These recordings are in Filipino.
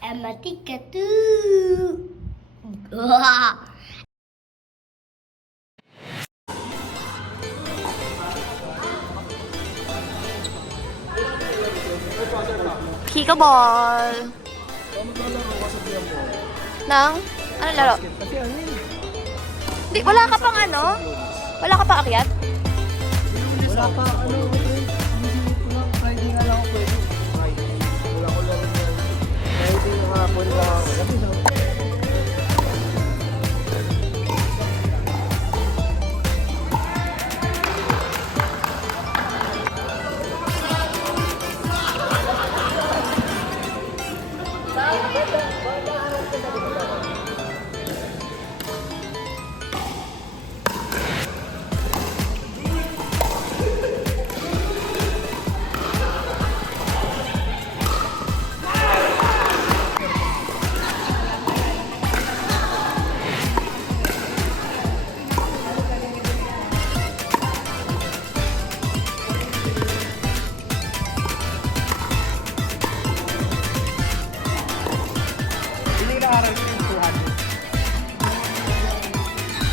Amatika too. Kika ball. Nang? Ano laro? Di, wala ka pang ano? Wala ka pang akyat? Wala pa, Friday nga lang ako pwede. Friday. Wala ko lang yan. Friday nga hapon lang ako. Labi na.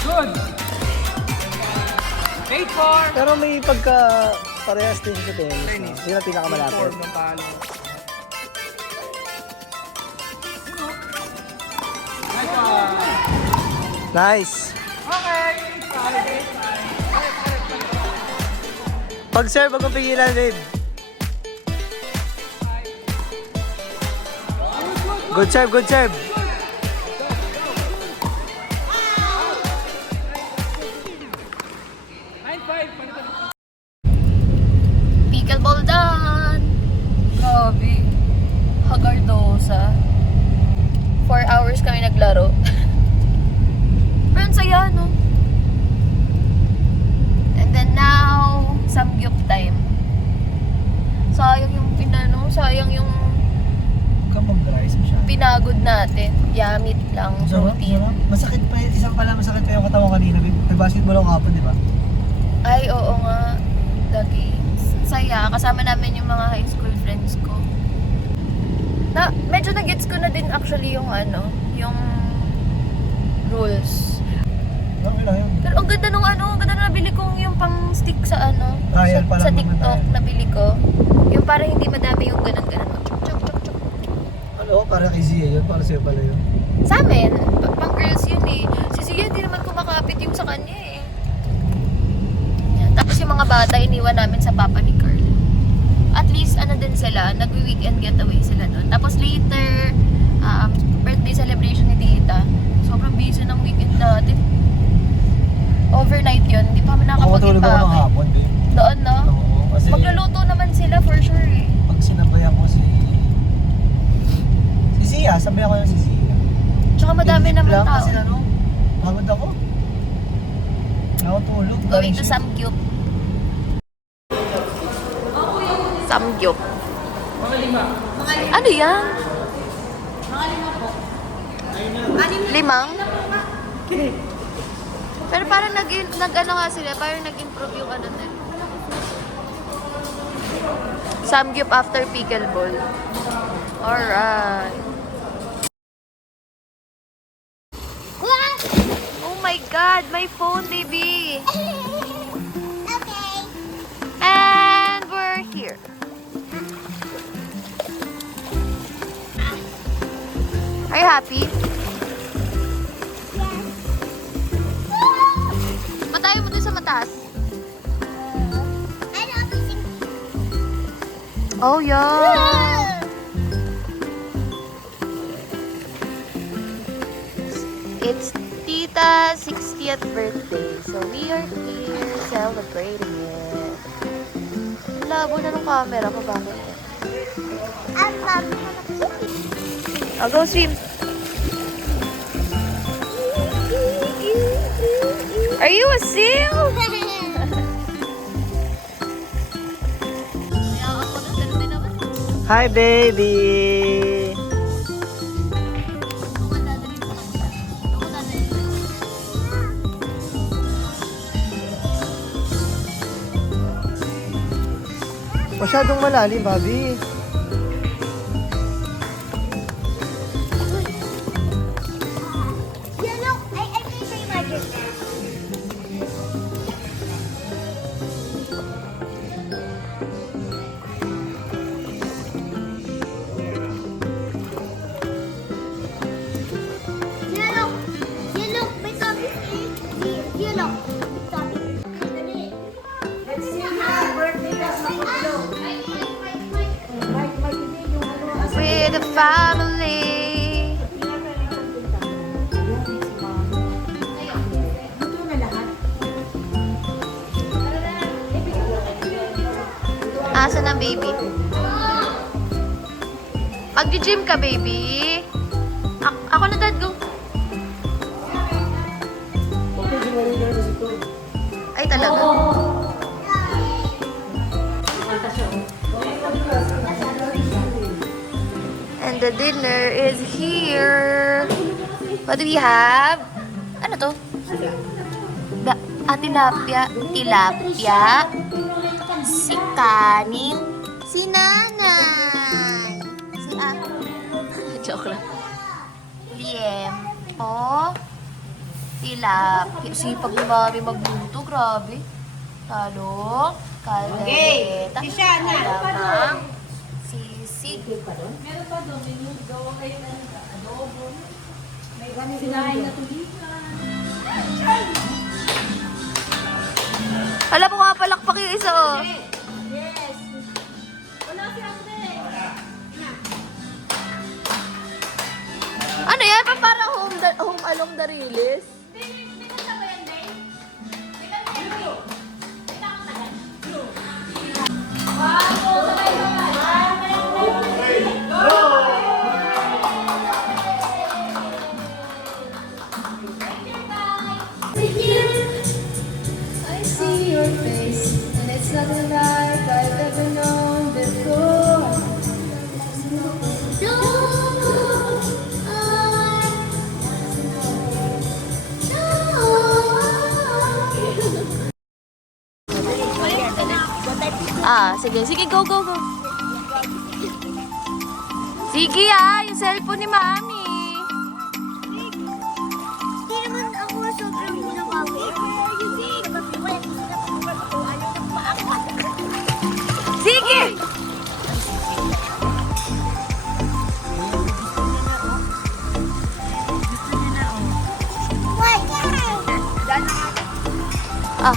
Good! Wait for... Pero may pagka parehas din sa tennis. Yun ang pinakamalapit. Ng palo. Nice! Okay! Pag-serve, wag mong pigilan, babe. Good serve, good serve. Pickleball done! Grabe. Hagardosa. 4 hours kami naglaro. Pero ang saya, no? And then now, samgyup time. Sayang yung sayang yung Huwag kang mag-rice masyado. pinagod natin. Yamit lang, protein. Masakit pa yun. Isang pala masakit pa yung katawan kanina, babe. Nag-basketball ako kapon, di ba? Ay, oo nga. Lagi. Saya. Kasama namin yung mga high school friends ko. Medyo na-gets ko na din actually yung yung rules. Okay lang yun. Pero ang ganda nung ang ganda na nabili kong yung pang stick sa Trial pa lang sa naman TikTok tayo. nabili ko. Yung parang hindi madami yung ganun-ganun. Chok, chok, chok, chok. Ano, para kay Zia yun. Para sa'yo pala yun. Sa amin, pang girls yun eh. Si Zia hindi naman kumakapit yung sa kanya eh. Yan. Tapos yung mga bata, iniwan namin sa papa ni Carl. At least, din sila, nag-weekend getaway sila doon. Tapos later, birthday celebration ni Tita. Sobrang busy ng weekend natin. Overnight yun, hindi pa kami Makakatulog ako ng nakapag-ipa. hapon, babe. Doon, no? Oo, kasi Magluluto naman sila for sure eh. pag sinabayan ko si Zia, sabayan ko yung si Zia. Tsaka madami Hindi naman lang, tao. Kasi pagod ako. Wala akong tulog. Going to Samgyup. Samgyup. Ano yan? Limang? Pero parang nag-ano nga sila, parang nag-improve yung nila. Samgyup after pickleball. Alright. Oh my God, my phone, baby. Okay. And we're here. Are you happy? Matayo mo dun sa mataas. Oh, yeah. It's Tita's 60th birthday. So, we are here celebrating it. Labo na ng camera ko. Bakit? I'll go swim. Are you a seal? Hi, baby! Masyadong malalim, Bobby. Yellow. I can say magic. Yellow. Yellow. May topic eh. Yellow. Topic. Let's sing happy birthday ka sa Pablo. With the family. Ito na lahat. Asa na, baby? Mag-gym ka, baby. Ako na, dad, go. Okay, gumaling na kasi ito. Ay, talaga. And the dinner is here. What do we have? Ano to? Tilapia. Tilapia. Si kanin. Si nanay. Si joke lang. Liempo. Tilapia. Sipag ni mami magluto. Grabe. Talong. Kaldereta. Alamang. Sisig. Alam mo nga, palakpak yung isa, oh. Ano yan? Parang home along the release? I see your face, and it's not a life I've ever known before. Sige. Sige, go, go, go. Sige, yung cellphone ni Mami. Hindi naman ako sobrang ginabawi. Sige! Ah.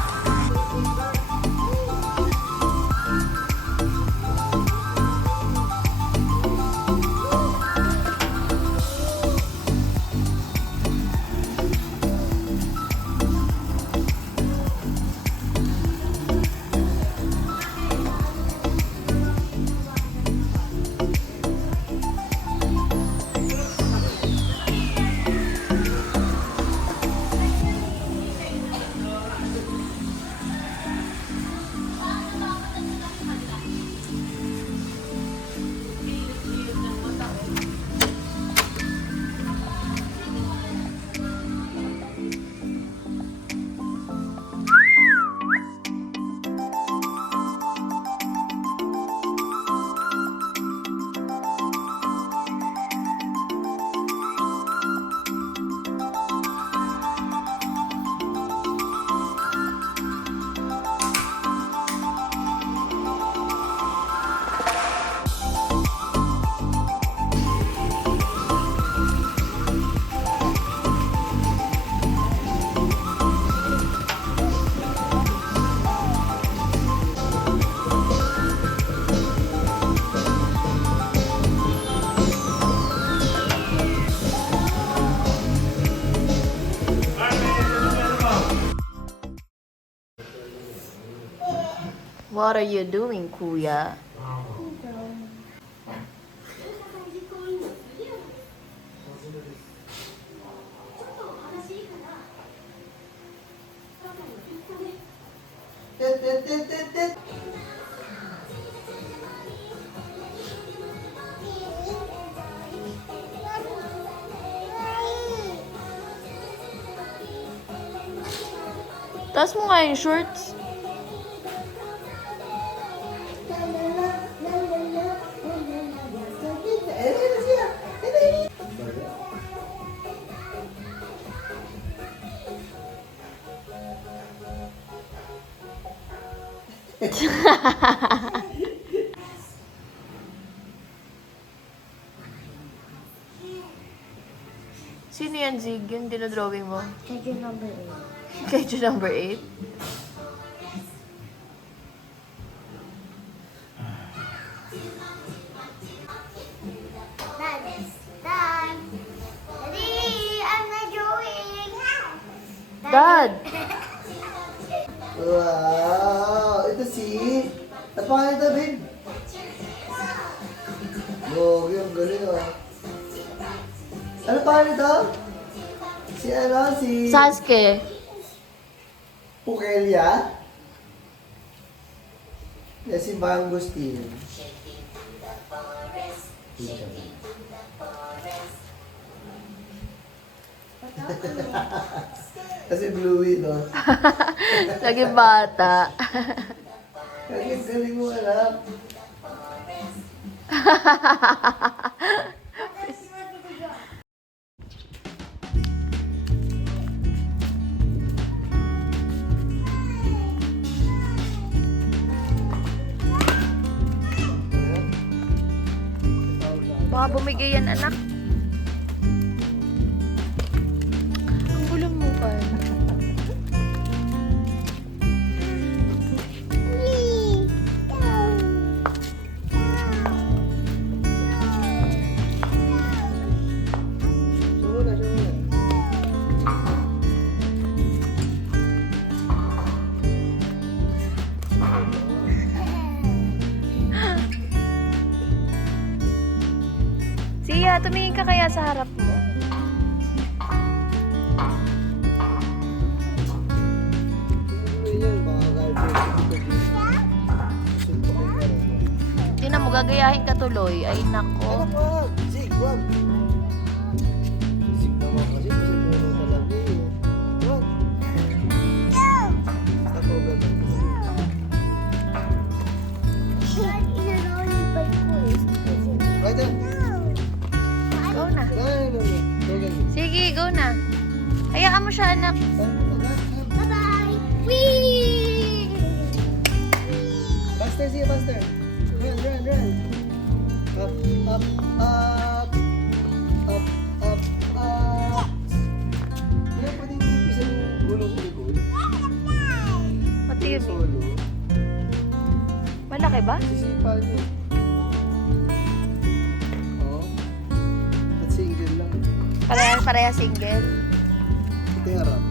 What are you doing, Kuya? Taas mo nga yung shorts. Sino yan, Zig? Yung dinodrawing mo? Schedule number 8. Kaiju number 8? Dad, Dad. Daddy, I'm not drawing. Dad! Wow! Ito si... Ano pangalan ito, babe? Gogi, ang galing ah. Ano pangalan ito? Si ano? Si... Sasuke. Pukelia? Yan si Mangosteen. Kasi Bluey, no? Naging bata. Kasi galing mo, anak. Baka bumigay yan, anak. Ang gulang mo pa. Sumo na, sumo na. Siya, tumingin ka kaya sa harap mo. Yan, mga garbage. Suntukin ka rin. Tingnan mo, gagayahin ka tuloy. Ay, nako. Anak, wag! Zig, wag! Zig naman kasi puno talaga eh. Wag! Ako ba ba? Dad, inalaw yung bike ko eh. Right there. Go na. Sige, go na. Hayaan mo siya, anak. Bye-bye. Whee! Faster, siya, faster. Run, run, run. Up, up, up. Up, up, up. Kaya pwede ipisa yung gulong ko likod. What do you mean? Solo. Malaki ba? Sisipa niyo. Oo. At single lang. Pareha single. Ito yung harap.